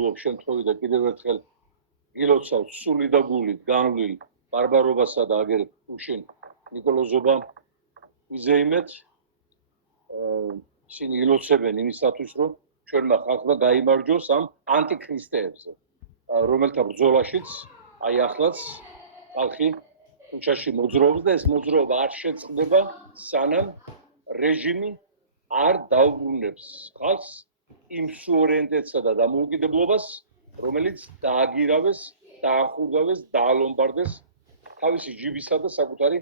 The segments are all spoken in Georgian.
მადლობ შემთხვევით და კიდევ ერთხელ გილოცავ სული და გულით განვლილ ბარბარობასა და აგერ უშინ ნიკოლოზობამ ვიზეიმეთ ისინი ილოცებენ იმისათვის რომ ჩვენმა ხალხმა გაიმარჯვოს ამ ანტიქრისტეებზე რომელთა ბრძოლაშიც აი ახლაც ხალხი ქუჩაში მოძრაობს და ეს მოძრაობა არ შეწყდება სანამ რეჟიმი არ დაუბრუნებს ხალხს იმ სუვერენიტეტსა და დამოუკიდებლობას რომელიც დააგირავეს, დაახურგავეს, დაალომბარდეს თავისი ჯიბისა და საკუთარი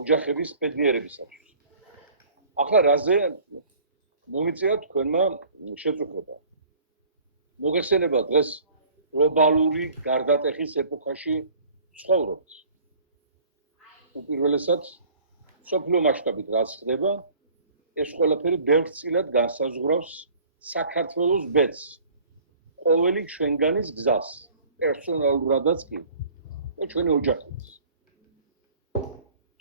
ოჯახების ბედნიერებისათვის. ახლა რაზე მომიწია თქვენმა შეწუხება. მოგეხსენება დღეს გლობალური გარდატეხის ეპოქაში ცხოვრობთ. უპირველესად მსოფლიო მასშტაბით რაც ხდება, ეს ყველაფერი ბევრწილად განსაზღვრავს საქართველოს ბედს. ყოველი ჩვენგანის გზას, პერსონალურადაც კი და ჩვენი ოჯახის.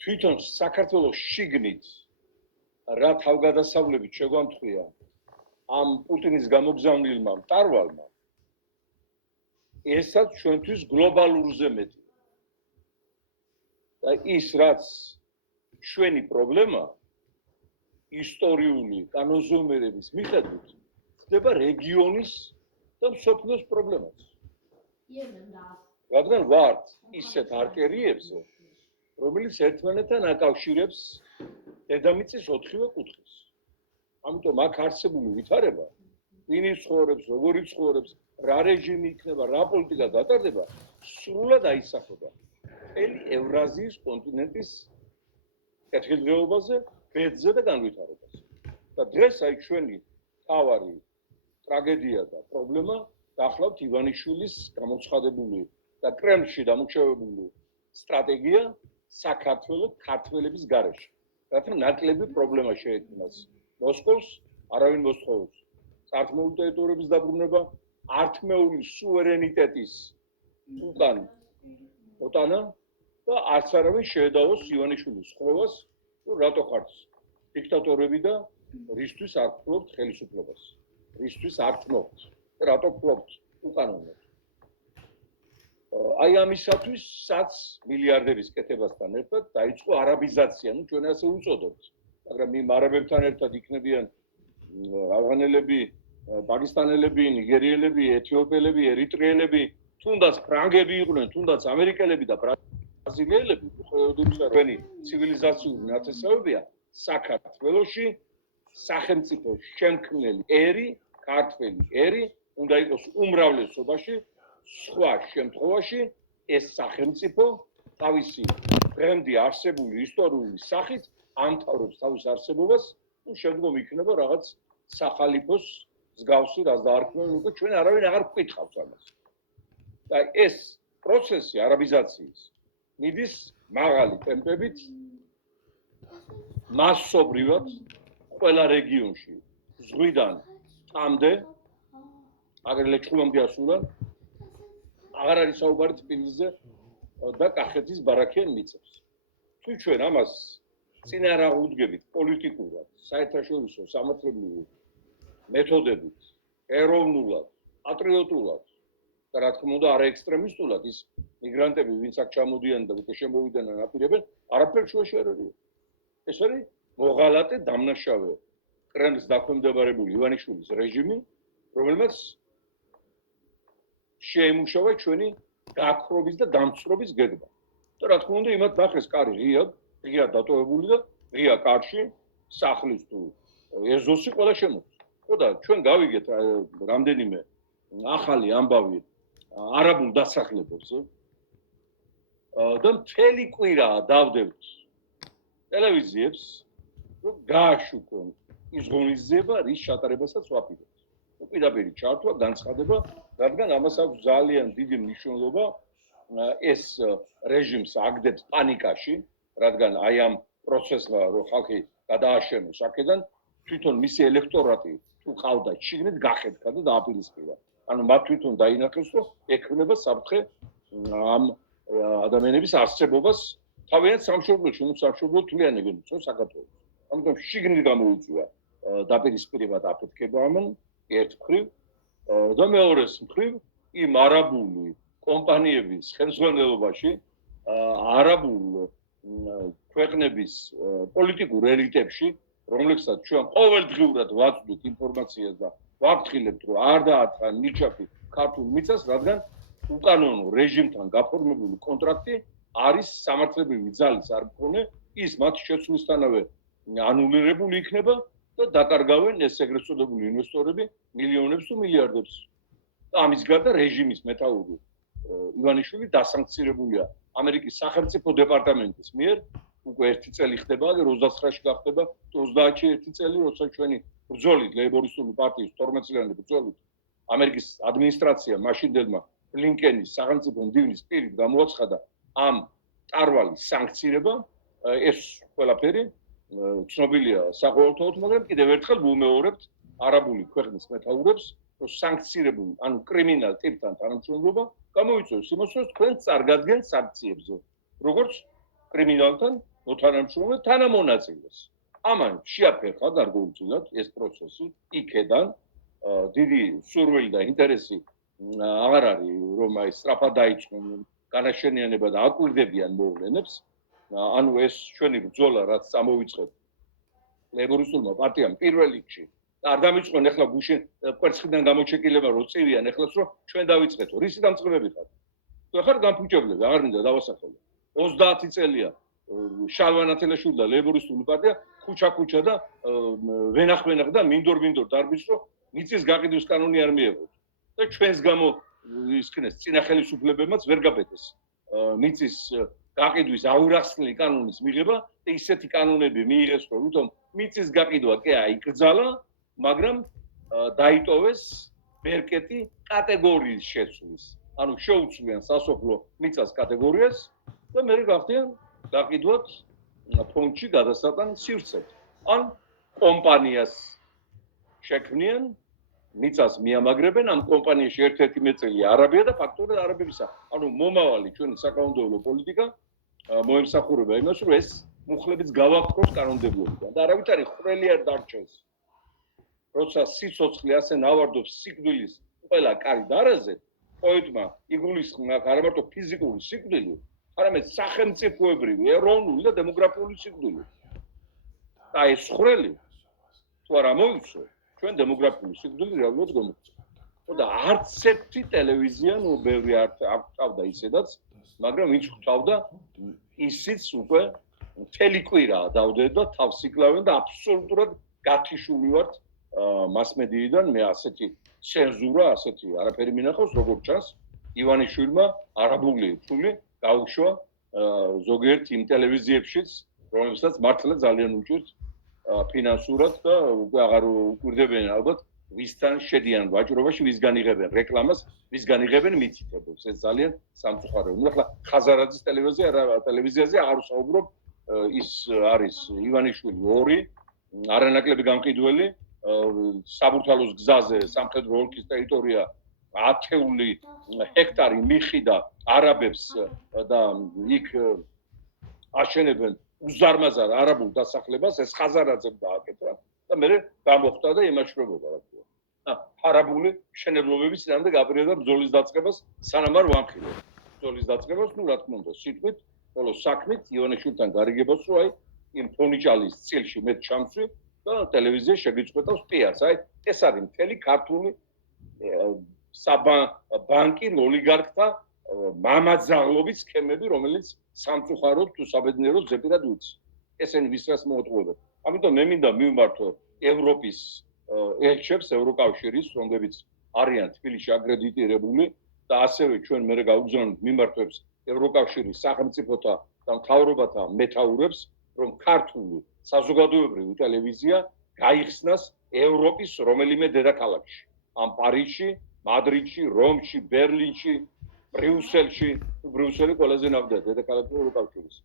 თვითონ საქართველოს შიგნით რა თავგადასავლებით შეგვამთხვია ამ პუტინის გამოგზავნილმა მტარვალმა ესაც ჩვენთვის გლობალურზე მეტი. და ის რაც ჩვენი პრობლემა ისტორიული კანონზომიერების მიხედვით ხდება რეგიონის და მსოფლიოს პრობლემაც. რადგან ვართ ისეთ არტერიებზე, რომელიც ერთმანეთთან აკავშირებს დედამიწის 4-ვე კუთხეს. ამიტომ აქ არსებული ვითარება, ვინი ცხოვრობს, როგორი ცხოვრობს, რა რეჟიმი იქნება, რა პოლიტიკა გატარდება, სრულად აისახება მთელი ევრაზიის კონტინენტის კეთილდღეობაზე, ბედზე და განვითარებაზე. და დღეს აი ჩვენი თავარი ტრაგედია და პრობლემა გახლავთ ივანიშვილის გამოცხადებული და კრემლში დამუშავებული სტრატეგია საქართველოს ქართველების გარეშე. რათა ნაკლები პრობლემა შეექმნას მოსკოვს, არავინ მოსთხოვს სართმეული ტერიტორიების დაბრუნება, ართმეული სუვერენიტეტის უკან ოტანა და არც არავინ შეედავოს ივანიშვილის ხროვას, რომ რატო ხართ დიქტატორები და რისთვის არ ფლობთ ხელისუფლებას. რისთვის არ ფლობთ, რატო ფლობთ უკანონოდ. აი ამისათვის საც მილიარდების კეთებასთან ერთად დაიწყო არაბიზაცია, ну ჩვენ ასე უწოდებთ, მაგრამ იმ არაბებთან ერთად იქნებიან ავღანელები, პაკისტანელები, ნიგერიელები, ეთიოპიელები, ერიტრეელები, თუნდაც ფრანგები იყვნენ, თუნდაც ამერიკელები და ბრაზილიელები, ჩვენი ცივილიზაციური ნათესავებია საქართველოში სახელმწიფო შემქმნელი ერი, ქართველი ერი უნდა იყოს უმრავლესობაში, სხვა შემთხვევაში ეს სახელმწიფო თავისი დღემდე არსებული ისტორიული სახით ამთავრებს თავის არსებობას, ну შემდგომ იქნება რაღაც სახალიფოს მსგავსი, რაც დაარქმევენ, უკვე ჩვენ არავინ აღარ გვკითხავს ამას. და ეს პროცესი არაბიზაციის მიდის მაღალი ტემპებით მასობრივად ყველა რეგიონში, ზღვიდან ამდე, აგრეთვე ჩხუბამდე ასულან აღარ არის საუბარი თბილისზე და კახეთის ბარაქიან მიწებს. თუ ჩვენ ამას წინ არ აღუდგებით პოლიტიკურად, საერთაშორისო სამართლებრივი მეთოდებით, ეროვნულად, პატრიოტულად და რა თქმა უნდა არაექსტრემისტულად ის მიგრანტები, ვინც აქ ჩამოდიან და უკვე შემოვიდნენ აპირებენ, არაფერ შუაში არ არის. ეს არის მოღალატე დამნაშავე კრემლს დაქვემდებარებული ივანიშვილის რეჟიმი, რომელმაც შეემუშავა ჩვენი გაქრობის და დამცრობის გეგმა. და რა თქმა უნდა იმათ ნახეს კარი ღია დატოვებული და ღია კარში სახლის თუ ეზოსი ყველა შემოდის. ხო და ჩვენ გავიგეთ რამდენიმე ახალი ამბავი არაბულ დასახლებებზე და მთელი კვირა დავდებთ ტელევიზიებს, რომ გააშუქონ ის ღონისძიება, რის ჩატარებასაც ვაპირებთ. პირდაპირი ჩართვა, განცხადება, რადგან ამას აქვს ძალიან დიდი მნიშვნელობა ეს რეჟიმს აგდებს პანიკაში, რადგან აი ამ პროცესმა რომ ხალხი გადააშენოს აქედან, თვითონ მისი ელექტორატი თუ ყავდა შიგნით გახეთქა და დააპირისპირა. ანუ მათ თვითონ დაინახეს, რომ ექმნება საფრთხე ამ ადამიანების არსებობას თავიანთ სამშობლოში, ну სამშობლო თვლიანებენ უწევს საქართველოს. ამიტომ შიგნით გამოიწვია დაპირისპირება და აფეთქება ამან ერთ მხრივ და მეორეს მხრივ იმ არაბული კომპანიების ხელმძღვანელობაში არაბულ ქვეყნების პოლიტიკურ ელიტებში, რომლებსაც ჩვენ ყოველდღიურად ვაწვდით ინფორმაციას და ვაფრთხილებთ, რომ არ დააწყან ნიჩაბი ქართულ მიწას, რადგან უკანონო რეჟიმთან გაფორმებული კონტრაქტი არის სამართლებრივი ძალის არ მქონე, ის მათ შეცვლისთანავე ანულირებული იქნება და დაკარგავენ ეს ეგრეთ წოდებული ინვესტორები მილიონებს თუ მილიარდებს. ამის გარდა რეჟიმის მეთაური ივანიშვილი დასანქცირებულია ამერიკის სახელმწიფო დეპარტამენტის მიერ. უკვე 1 წელი ხდება, 29-ში გახდება 31 წელი, როცა ჩვენი ბრძოლით, ლეიბორისტული პარტიის 12-წლიანი ბრძოლით ამერიკის ადმინისტრაცია მაშინდელმა ბლინკენის სახელმწიფო მდივნის პირით გამოაცხადა ამ ტარვალის სანქცირება. ეს ყველაფერი ცნობილია საყოველთაოდ, მაგრამ კიდევ ერთხელ ვუმეორებთ არაბული ქვეყნის მეთაურებს, რომ სანქცირებული, ანუ კრიმინალ ტიპთან თანამშრომლობა გამოიწვევს იმას, რომ თქვენ წარგადგენთ სანქციებზე, როგორც კრიმინალთან მოთანამშრომლ თანამონაწილეს. ამან შეაფერხა გარკვეულწილად ეს პროცესი იქედან დიდი სურვილი და ინტერესი აღარ არის, რომ აი სწრაფად დაიწყონ განაშენიანება და აკვირდებიან მოვლენებს. ანუ ეს ჩვენი ბრძოლა, რაც წამოვიწყეთ ლეიბორისტულმა პარტიამ პირველ რიგში, არ დამიწყონ ახლა გუშინ კვერცხიდან გამოჩეკილება რო წირიან ახლაც რომ ჩვენ დავიწყეთო. რისი დამწყებები ხართ? თუ ხარ განფუჭებლები, აღარ მინდა დავასახელო. 30 წელია შალვანათელაშვილი და ლეიბორისტული პარტია ქუჩა-ქუჩა და ვენახ-ვენახ და მინდორ-მინდორ დარბის რომ მიწის გაყიდვის კანონი არ მიიღოთ. და ჩვენს გამო ისქნეს წინა ხელისუფლებებმაც ვერ გაბედეს მიწის გაყიდვის აურახსნილი კანონის მიღება და ისეთი კანონები მიიღეს რომ თვითონ მიწის გაყიდვა კი აიკრძალა, მაგრამ დაიტოვეს ბერკეტი კატეგორიის შეცვლის. ანუ შეუცვლიან სასოფლო მიწას კატეგორიას და მე გახდიან გაყიდვად ფონდში გადასატან სივრცეთ. ან კომპანიას შექმნიან მიწას მიამაგრებენ ამ კომპანიაში ერთ-ერთი მეწელი არაბია და ფაქტობრივად არაბებისა. ანუ მომავალი ჩვენი საკანონმდებლო პოლიტიკა მოემსახურება იმას, რომ ეს მუხლებიც გავაფრთხოს კანონმდებლობიდან და არავით არის ხვრელი არ დარჩენს. როცა სიცოცხლე ასე ნავარდობს სიკვდილის ყველა კარი დარაზე, პოეტმა იგულისხმა არა მარტო ფიზიკური სიკვდილი, არამედ სახელმწიფოებრივი, ეროვნული და დემოგრაფიული სიკვდილი. და ეს ხვრელი თუ არ ამოიცვა, ჩვენ დემოგრაფიული სიკვდილი რეალურად გამოიწვია. და არც ერთი ტელევიზია ნუ ბევრი არ ხვდა ისედაც, მაგრამ ვინც ხვდა ისიც უკვე მთელი კვირა დავდედა თავს იკლავენ და აბსოლუტურად გათიშული ვართ მასმედიიდან. მე ასეთი ცენზურა, ასეთი არაფერი მინახავს, როგორც ჩანს, ივანიშვილმა არაბული ფული გაუშვა ზოგიერთ იმ ტელევიზიებშიც, რომლებსაც მართლა ძალიან უჭირთ ფინანსურად და უკვე აღარ უკვირდებიან ალბათ ვისთან შედიან ვაჭრობაში, ვისგან იღებენ რეკლამას, ვისგან იღებენ მითითებებს. ეს ძალიან სამწუხაროა. ნუ ახლა ხაზარაძის ტელევიზიაზე აღარ ვსაუბრობ, ის არის ივანიშვილი 2, არანაკლები გამყიდველი, საბურთალოს გზაზე სამხედრო ოლქის ტერიტორია 10 ჰექტარი მიხიდა არაბებს და იქ აშენებენ უზარმაზარ არაბულ დასახლებას, ეს ხაზარაძემ დააკეთა და მე გამოხდა და იმაშრებოდა რა თქმა უნდა. არაბული მშენებლობების წინამდე აპრიელდა ბრძოლის დაწყებას, სანამ არ ვამხილებ. ბრძოლის დაწყებას, ნუ რა თქმა უნდა, სიტყვით, ხოლო საქმით ივანიშვილთან გარიგებას, რომ აი იმ ფონიჭალის წილში მე ჩამსვი და ტელევიზია შეგიწყვეტავს პიარს. აი ეს არის მთელი ქართული ბანკი ოლიგარქთა მამაძაღლობის სქემები, რომელიც სამწუხაროდ თუ საბედნიეროდ ზეპირად უწევს. ესენი ვისაც მოუტყუებენ. ამიტომ მე მინდა მივმართო ევროპის ელჩებს, ევროკავშირის, რომლებიც არიან თბილისში აკრედიტირებული და ასევე ჩვენ მე გავუგზავნით მიმართვებს ევროკავშირის სახელმწიფოთა და მთავრობათა მეთაურებს, რომ ქართული საზოგადოებრივი ტელევიზია გაიხსნას ევროპის რომელიმე დედაქალაქში. ამ პარიზში, მადრიდში, რომში, ბერლინში, ბრიუსელში, ბრიუსელი ყველაზე ნამდვილად დედაქალაქი ევროკავშირის.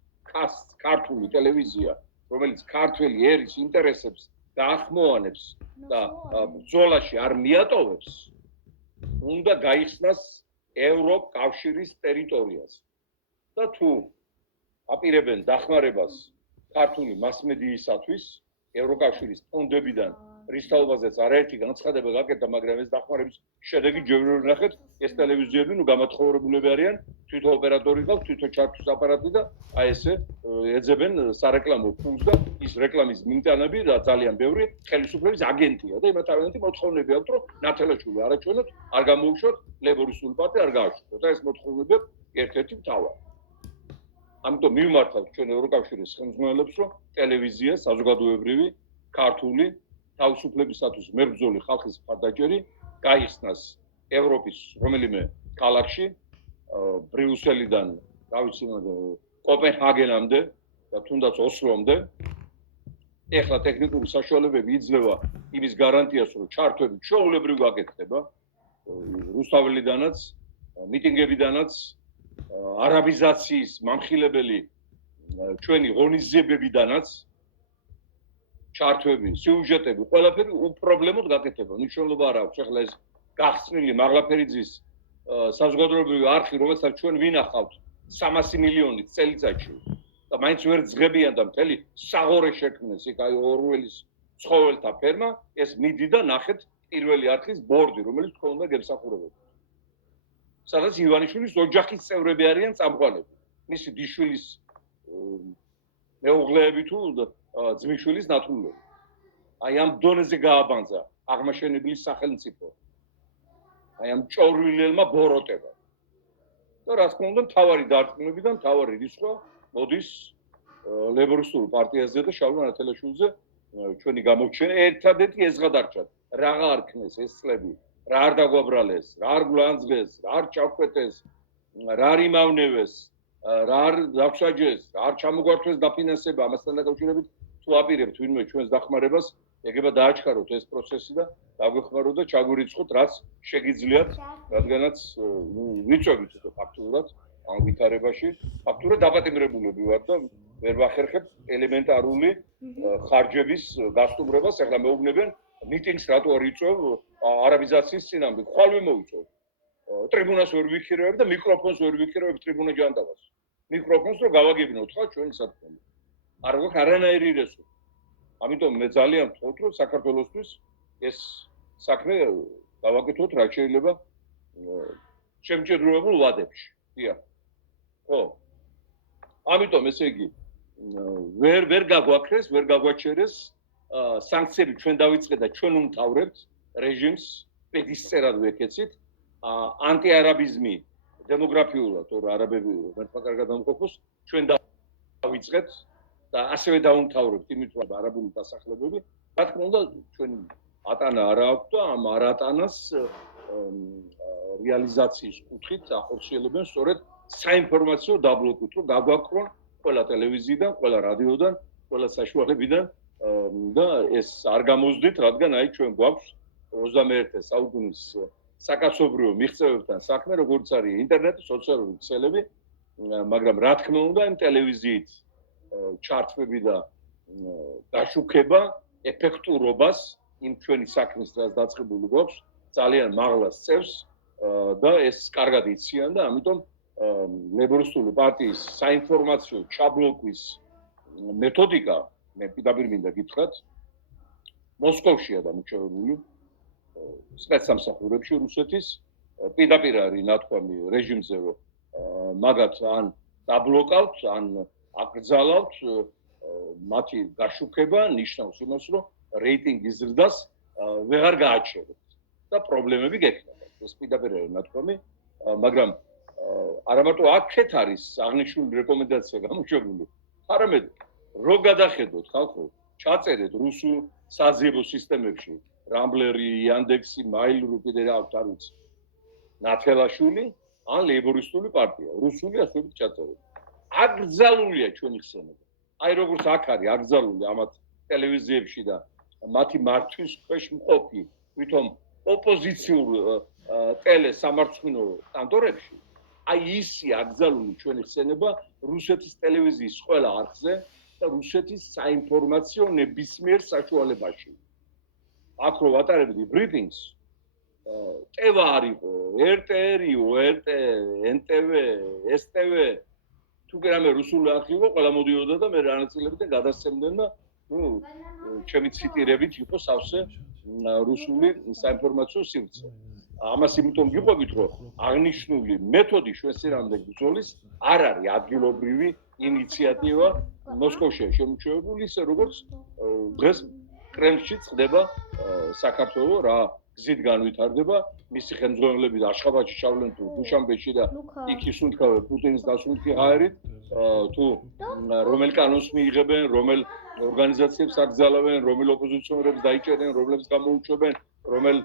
ქართული ტელევიზია, რომელიც ქართველი ერის ინტერესებს დაახმოვანებს და ბრძოლაში არ მიატოვებს, უნდა გაიხსნას ევროკავშირის ტერიტორიაზე. და თუ აპირებენ დახმარებას ქართული მასმედიისათვის, ევროკავშირის ფონდებიდან რის თაობაზეც არაერთი განცხადება გაკეთდა, მაგრამ ეს დახმარების შედეგი ჯერ ვერ ნახეთ, ეს ტელევიზიები გამათხოვებულები არიან, თვითონ ოპერატორი ყავს, თვითონ ჩართვის აპარატი და აი ესე ეძებენ სარეკლამო ფულს და ის რეკლამის მიმტანები და ძალიან ბევრი ხელისუფლების აგენტია და იმათავიანთი მოთხოვნები აქვთ, რომ ნათელაშვილი არაჩვენოთ, არ გამოუშვათ, ლეიბორისტული პარტია არ გააშვათ და ეს მოთხოვნები ერთ-ერთი მთავარი. ამიტომ მივმართავთ ჩვენ ევროკავშირის ხელმძღვანელებს, რომ ტელევიზია საზოგადოებრივი ქართული თავისუფლებისათვის მებრძოლი ხალხის მხარდაჭერი გაიხსნას ევროპის რომელიმე ქალაქში, ბრიუსელიდან კოპენჰაგენამდე და თუნდაც ოსლომდე. ეხლა ტექნიკური საშუალებები იძლევა იმის გარანტიას, რომ ჩართვები ჩვეულებრივ გაკეთდება, რუსთაველიდანაც, მიტინგებიდანაც, არაბიზაციის მამხილებელი ჩვენი ღონისძიებებიდანაც ჩართვები, სიუჟეტები, ყველაფერი უპრობლემოდ გაკეთდება. მნიშვნელობა არ აქვს. ეხლა ეს გახსნილი მაღლაფერიძის საზოგადოებრივი არხი, რომელსაც ჩვენ ვინახავთ 300 მილიონით წელიწადში და მაინც ვერ ძღებიან და მთელი საღორე შექმნეს იქ აი ორველის ცხოველთა ფერმა, ეს მიდი და ნახეთ პირველი არხის ბორდი, რომელიც თქვენ უნდა გემსახურებოდეთ. სადაც ივანიშვილის ოჯახის წევრები არიან წამყვანები. მისი დიშვილის მეუღლეები თუ ძმისშვილის ნათლულები. აი ამ დონეზე გააბანძა აღმაშენებლის სახელმწიფო. აი ამ ჭორვილელმა ბოროტება. და რა თქმა უნდა, მთავარი დარწმუნებიდან, მთავარი რისხვა მოდის ლეიბორისტულ პარტიაზე და შალვა ნათელაშვილზე ჩვენი გამორჩენა ერთადერთი ეს გადარჩათ. რაღა არ ქნეს ეს წლები, რა არ დაგვაბრალეს, რა არ გლანძღეს, რა არ ჩავკვეთეს, რა არ იმავნევეს, რა არ დაგსაჯეს, რა არ ჩამოგვართვეს დაფინანსება, ამასთან დაკავშირებით თუ აპირებთ ვინმე ჩვენს დახმარებას, ეგება დააჩქაროთ ეს პროცესი და დაგვეხმაროთ და ჩაგვირიცხოთ, რაც შეგიძლიათ, რადგანაც ვიწვევით ფაქტურად ამ ვითარებაში, ფაქტურად დაპატიმრებულები ვართ და ვერ ვახერხებთ ელემენტარული ხარჯების გასტუმრებას, ახლა მეუბნებიან მიტინგს რატო არ იწვევ არაბიზაციის წინამდე, ხვალვე მოიწვევ. ტრიბუნას ვერ ვიქირევებ და მიკროფონს ვერ ვიქირევებ ტრიბუნა ჯანდავას. მიკროფონს რო გავაგებინოთ ხა ჩვენი სათქმელი. არ გვაქვს არანაირი რესურსი. ამიტომ მე ძალიან ვთხოვთ, რომ საქართველოსთვის ეს საქმე გავაკეთოთ, რაც შეიძლება შემჭირდებულ ვადებში. დიახ. ხო. ამიტომ ესე იგი ვერ გაგვაქრეს, ვერ გაგვაჩერეს სანქციები ჩვენ დავიწყეთ და ჩვენ უმთავრებთ რეჟიმს პედისწერად ვეკეცით ანტიარაბიზმი დემოგრაფიულად, რომ არაბები ერთმა კარგად ამყოფოს, ჩვენ დავიწყეთ და ასევე დაუმთავრებთ იმით, რომ არაბული დასახლებები, რა თქმა უნდა, ჩვენ ატანა არა აქვს და ამ არატანას რეალიზაციის კუთხით ახორციელებენ სწორედ საინფორმაციო დაბლოკით, რომ გაგვაქრონ ყველა ტელევიზიიდან, ყველა რადიოდან, ყველა საშუალებიდან და ეს არ გამოვზდით, რადგან აი ჩვენ გვაქვს 21 საუკუნის საკაცობრიო მიღწევებთან საქმე, როგორც არის ინტერნეტი, სოციალური ქსელები, მაგრამ რა თქმა უნდა, იმ ტელევიზიით ჩართვები და გაშუქება ეფექტურობას იმ ჩვენი საქმის რაც დაწყებული გვაქვს ძალიან მაღლას წევს და ეს კარგად იციან და ამიტომ ლეიბორისტული პარტიის საინფორმაციო ჩაბლოკვის მეთოდიკა მე პირდაპირ მინდა გითხრათ მოსკოვშია დამუშავებული სპეცსამსახურებში რუსეთის პირდაპირ არის ნათქვამი რეჟიმზე რომ მაგათ ან დაბლოკავთ ან აკრძალავთ მათი გაშუქება ნიშნავს იმას რომ რეიტინგის ზრდას ვეღარ გააჩერებთ და პრობლემები გექნება ეს პირდაპირ არის ნათქვამი მაგრამ არა მარტო აქეთ არის აღნიშნული რეკომენდაცია გამოშვებული არამედ რო გადახედოთ ხალხო ჩაწერეთ რუსულ საზიებო სისტემებში რამბლერი, იანდექსი, მაილ.ru კიდე რა აქვს არ ვიცი. ნათელაშვილი ან ლეიბორისტული პარტია, რუსული ასობით ჩაწერეთ. აკრძალულია ჩვენი ხსენება. აი როგორც აქ არის აკრძალული ამათ ტელევიზიებში და მათი მართვის ქვეშ მყოფი, თვითონ ოპოზიციურ ტელესამარცხინო კანტორებში, აი ისი აკრძალული ჩვენი ხსენება რუსეთის ტელევიზიის ყველა არხზე და რუსეთის საინფორმაციო ნებისმიერ საშუალებაში. აქ რო ვატარებდი ბრიფინგს ტევა არისო, RTR, ORT, NTV, STV თუ კი რამე რუსული არხი იყო, ყველა მოდიოდა და მე რანაწილებდნენ გადასცემდნენ და ну, ჩემი ციტირებით იყო სავსე რუსული საინფორმაციო სივრცე. ამას იმიტომ გიყვებით, რომ აღნიშნული მეთოდი ჩვენსერამდე ბრძოლის არ არის ადგილობრივი ინიციატივა მოსკოვში შემოჩერებული, ისე როგორც დღეს კრემლში ხდება საქართველოს რა გზით განვითარდება, მისი ხელმძღვანელები და აშხაბადში ჩავლენ თუ დუშანბეში და იქ ისუნთქავენ პუტინის დასუნთქი აერით, თუ რომელ კანონს მიიღებენ, რომელ ორგანიზაციებს აკრძალავენ, რომელ ოპოზიციონერებს დაიჭერენ, რომლებს გამოუჩვენებენ, რომელ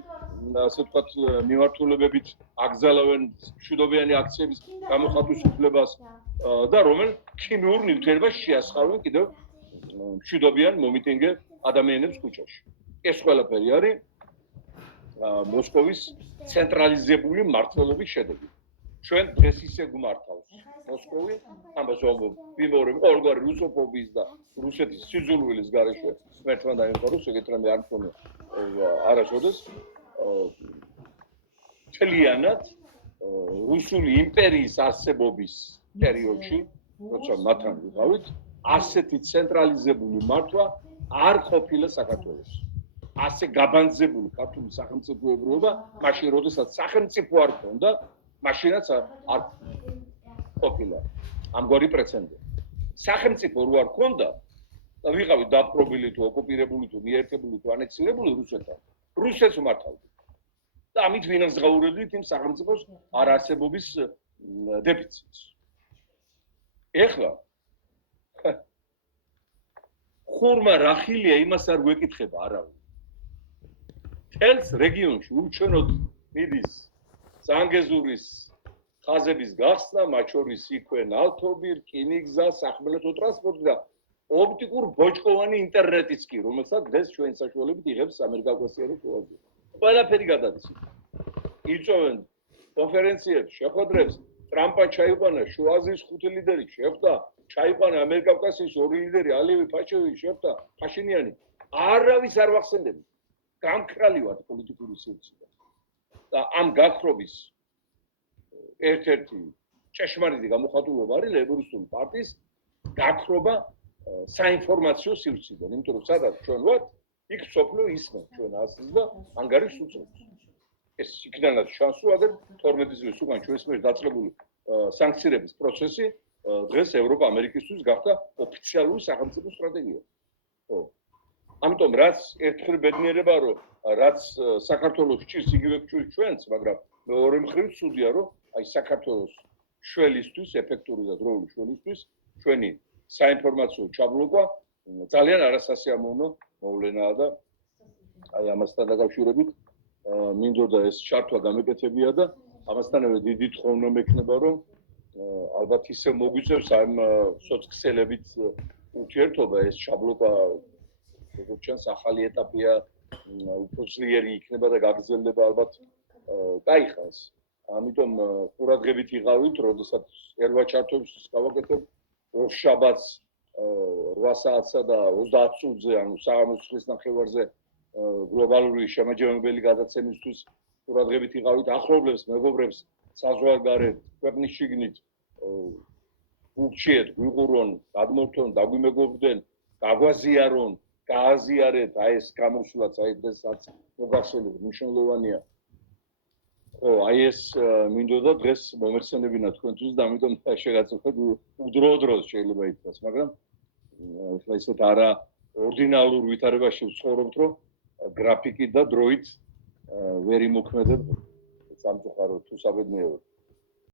ასე ვთქვათ მიმართულებებით აკრძალავენ მშვიდობიანი აქციების გამოხატვის უფლებას და რომელ ქიმიურ ნივთიერებას შეასხავენ კიდევ მშვიდობიან მომიტინგე ადამიანებს ქუჩაში. ეს ყველაფერი არის მოსკოვის ცენტრალიზებული მმართველობის შედეგი. ჩვენ დღეს ისე გვმართავს მოსკოვი, ამას ვამბობ, მიმოვიდე ყოველგვარი რუსოფობიის და რუსეთის სიძულვილის გარეშე ერთმანეთთან დაიმყაროს, ეგეთ რამე არ მქონია არასოდეს. მთლიანად რუსული იმპერიის არსებობის პერიოდში, როცა მათთან ვიყავით, ასეთი ცენტრალიზებული მართვა არ ყოფილა საქართველოს. ასე გაბანძებული ქართული სახელმწიფოებრიობა, მაშინ როდესაც სახელმწიფო არ ქონდა, მაშინაც არ ყოფილა ამგვარი პრეცედენტი. სახელმწიფო რო არ ქონდა და ვიყავით დაპყრობილი თუ ოკუპირებული თუ მიერთებული თუ ანექსირებული რუსეთთან, რუსეთს მართავდა. და ამით ვინახავდით იმ სახელმწიფოს არარსებობის დეფიციტს. ეხლა ხურმა რახილია იმას არ გვეკითხება არავინ. თელს რეგიონში ურჩევნოდ მიდის ზანგეზურის ხაზების გახსნა, მათ შორის იქვე ნავთობი, რკინიგზა, სახმელეთო ტრანსპორტი და ოპტიკურ ბოჭკოვანი ინტერნეტიც კი, რომელსაც დღეს ჩვენი საშუალებით იღებს ამერიკა-კავკასიაში შუაზე. ყველაფერი გადადის. იწვევენ კონფერენციებს, შეხვედრებს, ტრამპა ჩაიყვანა შუა აზიის 5 ლიდერი, შეხვდა, ჩაიყვანა ამერიკა-კავკასიის 2 ლიდერი, ალიევი, ფაჩევი, შეხვდა, ფაშინიანი. არავის არ ვახსენდები. გამქრალი ვარ პოლიტიკური სივრციდან. და ამ გაქრობის ერთ-ერთი ჭეშმარიტი გამოხატულობა არის ლეიბორისტული პარტიის გაქრობა საინფორმაციო სივრციდან, იმიტომ რომ სადაც ჩვენ ვართ, იქ სოფლიო ისმენ ჩვენ ასის და ანგარიშს უწევს. ეს იქნანაც შანსუადერ 12 წლის უკან ჩვენს მიერ დაწყებული სანქციების პროცესი დღეს ევროპა-ამერიკისთვის გახდა ოფიციალური სახელმწიფო სტრატეგია. ხო. ამიტომ რაც ერთხელ ბედნიერება რომ რაც საქართველოს ჭირს იგივე გჭირს ჩვენც, მაგრამ მეორე მხრივ ცუდია რომ აი საქართველოს შველისთვის, ეფექტური და დროული შველისთვის ჩვენი საინფორმაციო ჩაბლოკვა ძალიან არასასიამოვნო მოვლენაა და აი ამასთან დაკავშირებით მინდოდა ეს ჩართვა გამეკეთებია და ამასთანავე დიდი თხოვნა მექნება რომ ალბათ ისე მოგვიწევს ამ სოციალებით ურთიერთობა ეს ჩაბლოკვა როგორც ჩანს ახალი ეტაპია უფრო ძლიერი იქნება და გაგრძელდება ალბათ გაიხას. ამიტომ ყურადღებით იყავით, როდესაც ერვა ჩართვებს გავაკეთებ შაბათს 8 საათსა და 30 წუთზე, ანუ საღამოს 9 ნახევარზე გლობალური შემაჯამებელი გადაცემისთვის ყურადღებით იყავით ახლობლებს, მეგობრებს, საზღვარგარეთ, ქვეყნის შიგნით უჩიეთ, გვიყურონ, გადმორთონ, დაგვიმეგობრდნენ, გაგვაზიარონ, გააზიარეთ, აი ეს გამოსვლაც, აი დღესაც მოგახსენებთ, მნიშვნელოვანია. ხო, აი ეს მინდოდა დღეს მომეცნებინა თქვენთვის და ამიტომ შეგაწევთ უდროოდ შეიძლება ითქვას, მაგრამ ახლა ისეთ არა ორდინალურ ვითარებაში ვცხოვრობთ, რომ გრაფიკით და დროით ვერ იმოქმედებ სამწუხაროდ თუ საბედნიეროდ.